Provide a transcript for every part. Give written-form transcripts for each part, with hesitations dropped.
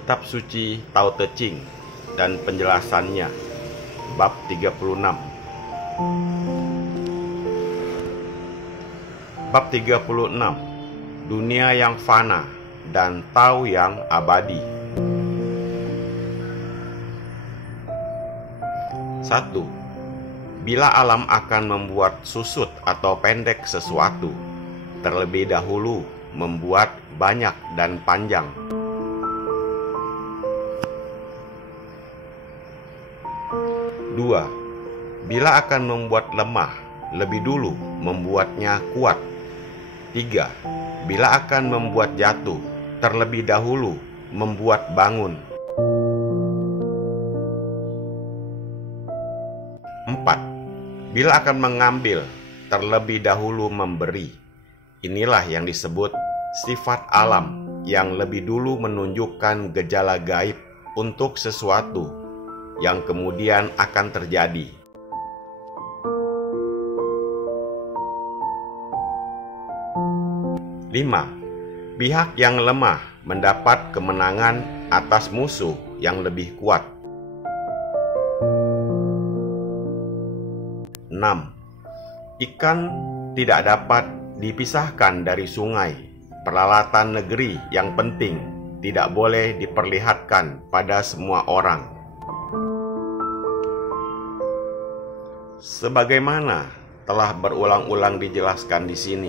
Kitab Suci Tao Te Ching dan penjelasannya, bab 36. Bab 36, dunia yang fana dan Tao yang abadi. 1. Bila alam akan membuat susut atau pendek sesuatu, terlebih dahulu membuat banyak dan panjang. 2. Bila akan membuat lemah, lebih dulu membuatnya kuat. 3. Bila akan membuat jatuh, terlebih dahulu membuat bangun. 4. Bila akan mengambil, terlebih dahulu memberi. Inilah yang disebut sifat alam yang lebih dulu menunjukkan gejala gaib untuk sesuatu yang kemudian akan terjadi. 5. Pihak yang lemah mendapat kemenangan atas musuh yang lebih kuat. 6. Ikan tidak dapat dipisahkan dari sungai. Peralatan negeri yang penting tidak boleh diperlihatkan pada semua orang. Sebagaimana telah berulang-ulang dijelaskan di sini,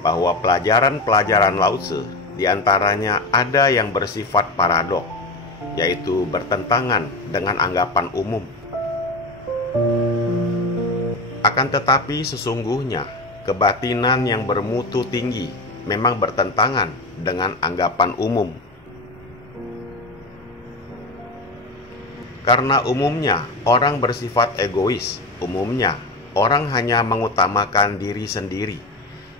bahwa pelajaran-pelajaran Lao Tzu diantaranya ada yang bersifat paradok, yaitu bertentangan dengan anggapan umum. Akan tetapi sesungguhnya kebatinan yang bermutu tinggi memang bertentangan dengan anggapan umum. Karena umumnya orang bersifat egois, umumnya orang hanya mengutamakan diri sendiri,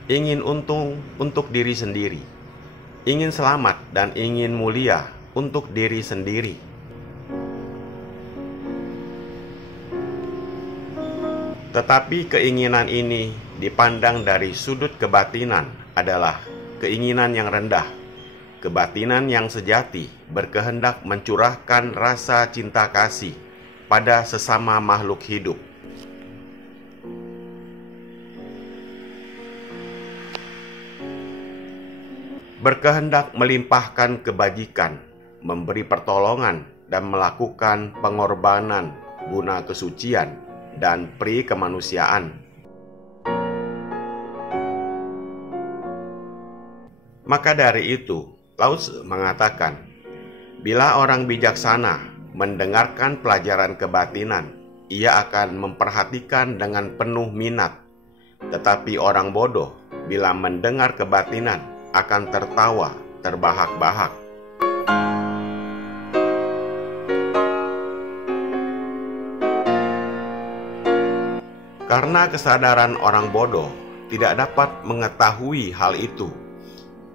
ingin untung untuk diri sendiri, ingin selamat dan ingin mulia untuk diri sendiri. Tetapi keinginan ini dipandang dari sudut kebatinan adalah keinginan yang rendah. Kebatinan yang sejati berkehendak mencurahkan rasa cinta kasih pada sesama makhluk hidup. Berkehendak melimpahkan kebajikan, memberi pertolongan dan melakukan pengorbanan guna kesucian dan pri kemanusiaan. Maka dari itu, Lao Tzu mengatakan, bila orang bijaksana mendengarkan pelajaran kebatinan, ia akan memperhatikan dengan penuh minat. Tetapi orang bodoh bila mendengar kebatinan akan tertawa terbahak-bahak. Karena kesadaran orang bodoh tidak dapat mengetahui hal itu,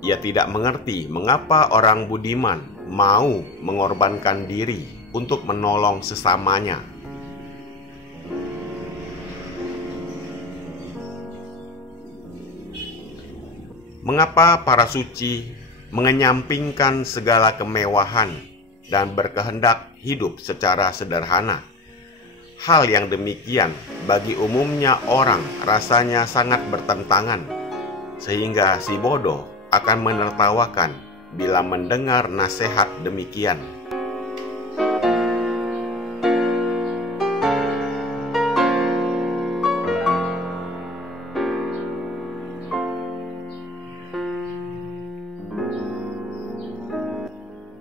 ia tidak mengerti mengapa orang budiman mau mengorbankan diri untuk menolong sesamanya. Mengapa para suci mengenyampingkan segala kemewahan dan berkehendak hidup secara sederhana? Hal yang demikian bagi umumnya orang rasanya sangat bertentangan, sehingga si bodoh akan menertawakan bila mendengar nasihat demikian.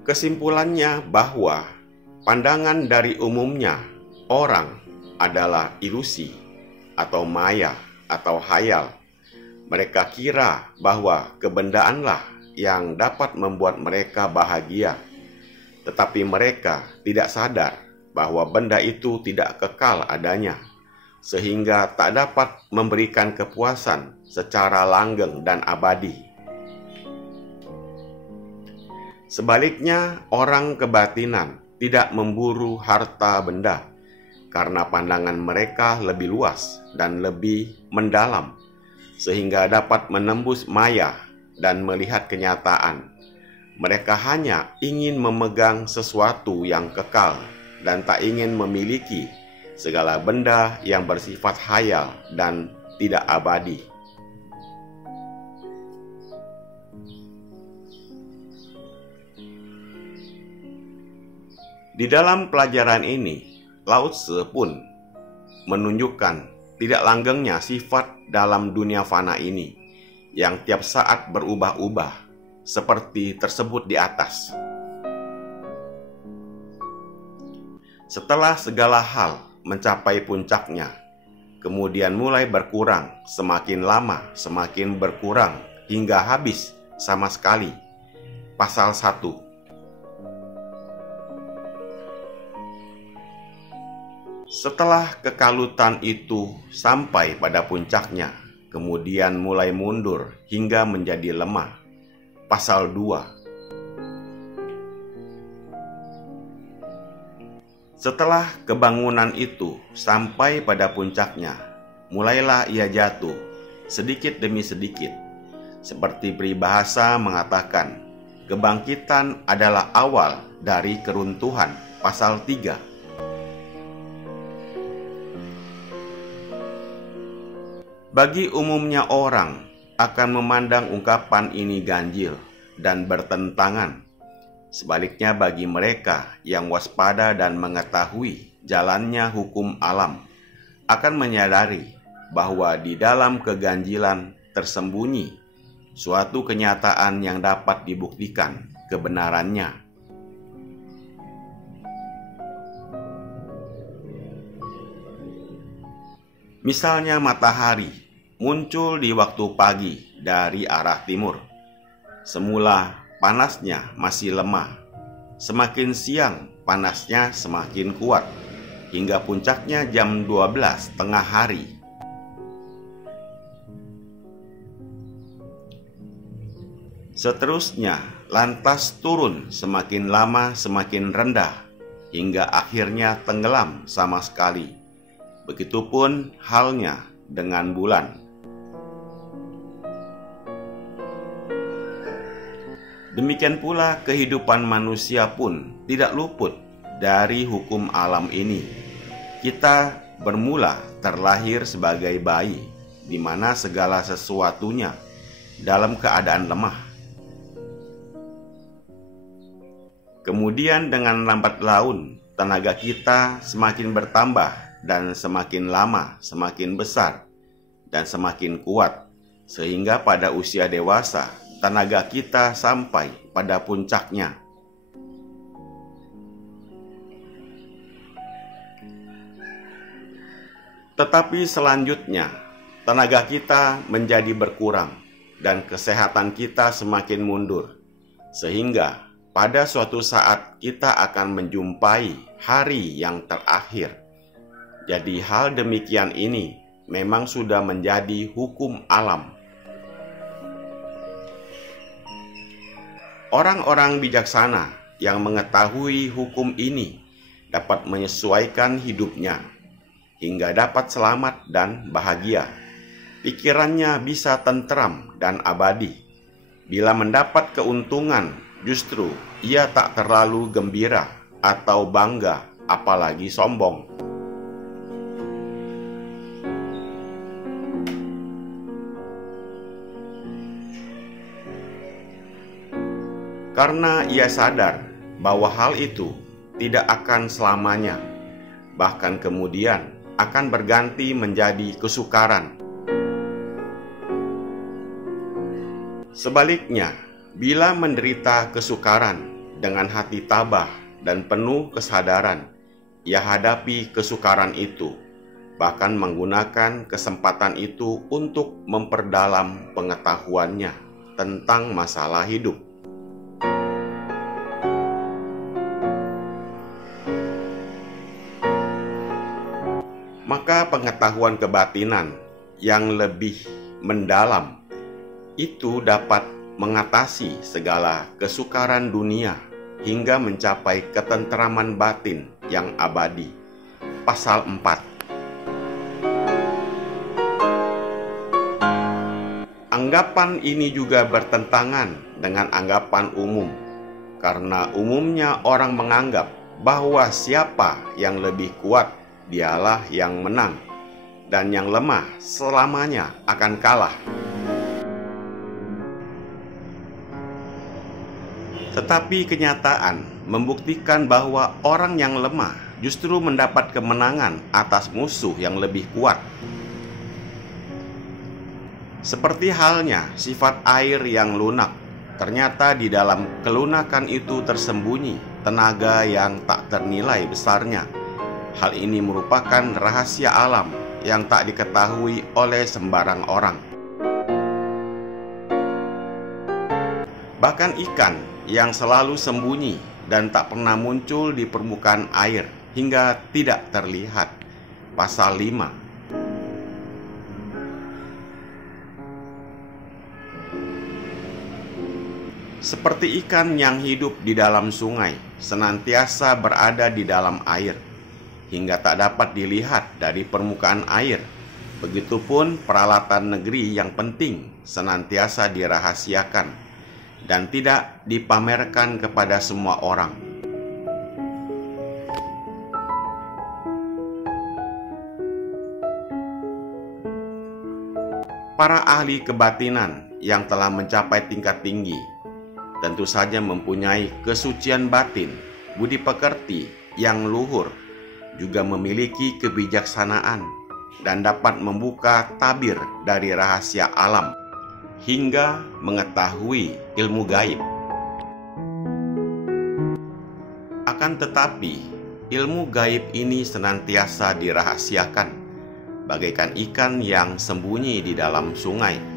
Kesimpulannya bahwa pandangan dari umumnya orang adalah ilusi atau maya atau hayal. Mereka kira bahwa kebendaanlah yang dapat membuat mereka bahagia, tetapi mereka tidak sadar bahwa benda itu tidak kekal adanya, sehingga tak dapat memberikan kepuasan secara langgeng dan abadi. Sebaliknya, orang kebatinan tidak memburu harta benda, karena pandangan mereka lebih luas dan lebih mendalam, sehingga dapat menembus maya dan melihat kenyataan Mereka hanya ingin memegang sesuatu yang kekal dan tak ingin memiliki segala benda yang bersifat hayal dan tidak abadi. Di dalam pelajaran ini, Lao Tzu pun menunjukkan tidak langgengnya sifat dalam dunia fana ini yang tiap saat berubah-ubah seperti tersebut di atas. Setelah segala hal mencapai puncaknya, kemudian mulai berkurang, semakin lama semakin berkurang hingga habis sama sekali. Pasal 1. Setelah kekalutan itu sampai pada puncaknya, kemudian mulai mundur hingga menjadi lemah. Pasal 2. Setelah kebangunan itu sampai pada puncaknya, mulailah ia jatuh sedikit demi sedikit. Seperti peribahasa mengatakan, kebangkitan adalah awal dari keruntuhan. Pasal 3. Bagi umumnya orang akan memandang ungkapan ini ganjil dan bertentangan. Sebaliknya bagi mereka yang waspada dan mengetahui jalannya hukum alam, akan menyadari bahwa di dalam keganjilan tersembunyi suatu kenyataan yang dapat dibuktikan kebenarannya. Misalnya matahari muncul di waktu pagi dari arah timur. Semula panasnya masih lemah. Semakin siang panasnya semakin kuat, hingga puncaknya jam 12 tengah hari. Seterusnya lantas turun semakin lama semakin rendah, hingga akhirnya tenggelam sama sekali. Begitupun halnya dengan bulan. Demikian pula kehidupan manusia pun tidak luput dari hukum alam ini. Kita bermula terlahir sebagai bayi, di mana segala sesuatunya dalam keadaan lemah. Kemudian dengan lambat laun, tenaga kita semakin bertambah dan semakin lama semakin besar dan semakin kuat, sehingga pada usia dewasa tenaga kita sampai pada puncaknya. Tetapi selanjutnya, tenaga kita menjadi berkurang dan kesehatan kita semakin mundur, sehingga pada suatu saat kita akan menjumpai hari yang terakhir. Jadi hal demikian ini memang sudah menjadi hukum alam. Orang-orang bijaksana yang mengetahui hukum ini dapat menyesuaikan hidupnya hingga dapat selamat dan bahagia. Pikirannya bisa tentram dan abadi. Bila mendapat keuntungan, justru ia tak terlalu gembira atau bangga, apalagi sombong. Karena ia sadar bahwa hal itu tidak akan selamanya, bahkan kemudian akan berganti menjadi kesukaran. Sebaliknya, bila menderita kesukaran dengan hati tabah dan penuh kesadaran, ia hadapi kesukaran itu, bahkan menggunakan kesempatan itu untuk memperdalam pengetahuannya tentang masalah hidup. Maka pengetahuan kebatinan yang lebih mendalam itu dapat mengatasi segala kesukaran dunia hingga mencapai ketentraman batin yang abadi. Pasal 4. Anggapan ini juga bertentangan dengan anggapan umum karena umumnya orang menganggap bahwa siapa yang lebih kuat dialah yang menang, dan yang lemah selamanya akan kalah. Tetapi kenyataan membuktikan bahwa orang yang lemah justru mendapat kemenangan atas musuh yang lebih kuat. Seperti halnya sifat air yang lunak, ternyata di dalam kelunakan itu tersembunyi tenaga yang tak ternilai besarnya. Hal ini merupakan rahasia alam yang tak diketahui oleh sembarang orang. Bahkan ikan yang selalu sembunyi dan tak pernah muncul di permukaan air hingga tidak terlihat. Pasal 5. Seperti ikan yang hidup di dalam sungai, senantiasa berada di dalam air, hingga tak dapat dilihat dari permukaan air. Begitupun peralatan negeri yang penting senantiasa dirahasiakan dan tidak dipamerkan kepada semua orang. Para ahli kebatinan yang telah mencapai tingkat tinggi tentu saja mempunyai kesucian batin, budi pekerti yang luhur, juga memiliki kebijaksanaan dan dapat membuka tabir dari rahasia alam hingga mengetahui ilmu gaib. Akan tetapi, ilmu gaib ini senantiasa dirahasiakan, bagaikan ikan yang sembunyi di dalam sungai.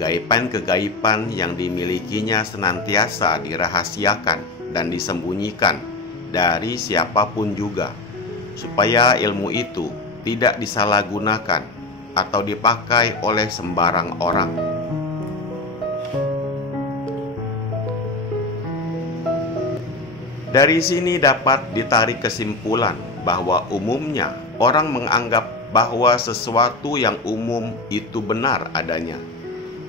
Kegaib-kegaib yang dimilikinya senantiasa dirahasiakan dan disembunyikan dari siapapun juga, supaya ilmu itu tidak disalahgunakan atau dipakai oleh sembarang orang. Dari sini dapat ditarik kesimpulan bahwa umumnya orang menganggap bahwa sesuatu yang umum itu benar adanya,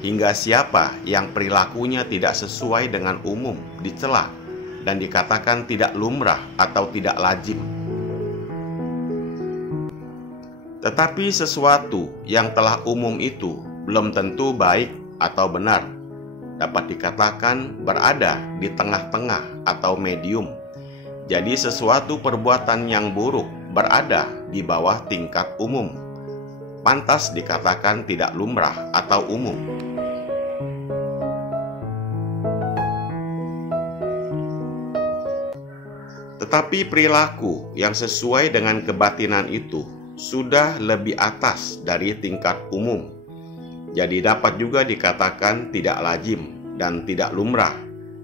hingga siapa yang perilakunya tidak sesuai dengan umum dicela dan dikatakan tidak lumrah atau tidak lazim. Tetapi sesuatu yang telah umum itu belum tentu baik atau benar, dapat dikatakan berada di tengah-tengah atau medium. Jadi sesuatu perbuatan yang buruk berada di bawah tingkat umum, pantas dikatakan tidak lumrah atau umum. Tetapi perilaku yang sesuai dengan kebatinan itu sudah lebih atas dari tingkat umum. Jadi dapat juga dikatakan tidak lazim dan tidak lumrah.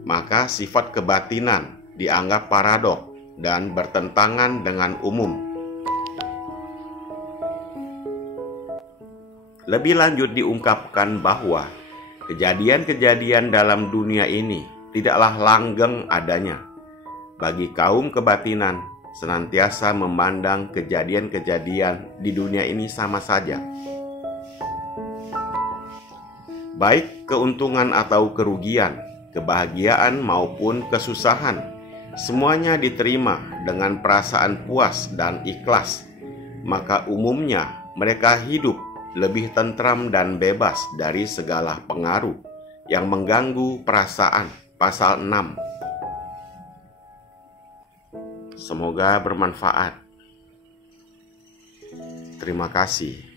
Maka sifat kebatinan dianggap paradok dan bertentangan dengan umum. Lebih lanjut diungkapkan bahwa kejadian-kejadian dalam dunia ini tidaklah langgeng adanya. Bagi kaum kebatinan, senantiasa memandang kejadian-kejadian di dunia ini sama saja. Baik keuntungan atau kerugian, kebahagiaan maupun kesusahan, semuanya diterima dengan perasaan puas dan ikhlas. Maka umumnya mereka hidup lebih tentram dan bebas dari segala pengaruh yang mengganggu perasaan. Pasal 6. Semoga bermanfaat. Terima kasih.